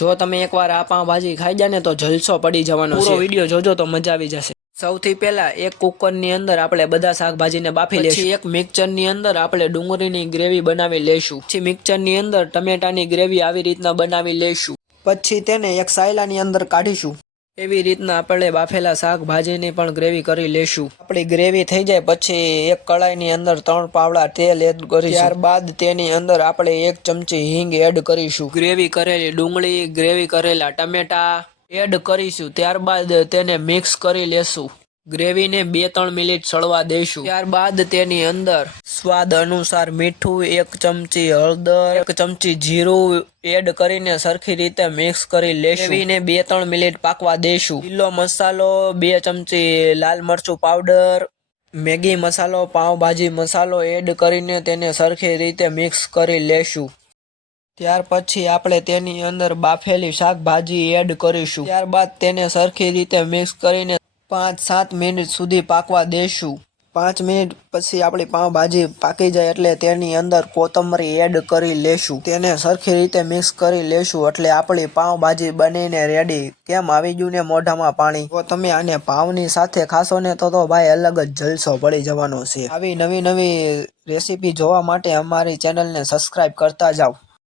જો તમે એકવાર આ પાવભાજી ખાઈ જાય ને તો જલસો પડી જવાનો છે. પૂરો વિડીયો જોજો તો મજા આવી જશે. સૌથી પહેલા એક કુકરની અંદર આપણે બધા શાકભાજીને બાફી લેશું. પછી એક મિક્સચરની અંદર આપણે ડુંગળીની ગ્રેવી બનાવી લેશું. પછી મિક્સચરની અંદર ટમેટાની ગ્રેવી આવી રીતના બનાવી લેશું. પછી તેને એક સાયલાની અંદર કાઢીશું. એવી રીતના આપણે બાફેલા શાકભાજીની પણ ગ્રેવી કરી લેશું. આપણી ગ્રેવી થઈ જાય પછી એક કડાઈની અંદર 3 પાવડા તેલ એડ કરીશું. ત્યારબાદ તેની અંદર આપણે 1 ચમચી હિંગ એડ કરીશું. ગ્રેવી કરેલી ડુંગળી, ગ્રેવી કરેલા ટમેટા એડ કરીશું. ત્યારબાદ તેને મિક્સ કરી લેશું. ગ્રેવીને 2-3 મિનિટ સળવા દઈશું. ત્યારબાદ તેની અંદર સ્વાદ અનુસાર મીઠું, 1 ચમચી હળદર, 1 ચમચી જીરું એડ કરીને સરખી રીતે મિક્સ કરી લેશું. ગ્રેવીને 2-3 મિનિટ પાકવા દઈશું. લીલો મસાલો, 2 ચમચી લાલ મરચું પાવડર, મેગી મસાલો, પાવભાજી મસાલો એડ કરીને તેને સરખી રીતે મિક્સ કરી લેશું. ત્યાર પછી આપણે તેની અંદર બાફેલી શાકભાજી એડ કરીશું. ત્યારબાદ તેને સરખી રીતે મિક્સ કરીને 5-7 મિનિટ સુધી પાકવા દેશું. 5 મિનિટ પછી આપણી પાવભાજી પાકી જાય એટલે તેની અંદર કોથમરી એડ કરી લેશું. તેને સરખી રીતે મિક્સ કરી લેશું એટલે આપણી પાવભાજી બનીને રેડી. કેમ આવી ગયું ને મોઢામાં પાણી? જો તમે આને પાવની સાથે ખાશો ને તો ભાઈ અલગ જ જલસો પડી જવાનો છે. આવી નવી રેસીપી જોવા માટે અમારી ચેનલને સબસ્ક્રાઈબ કરતા જાઓ.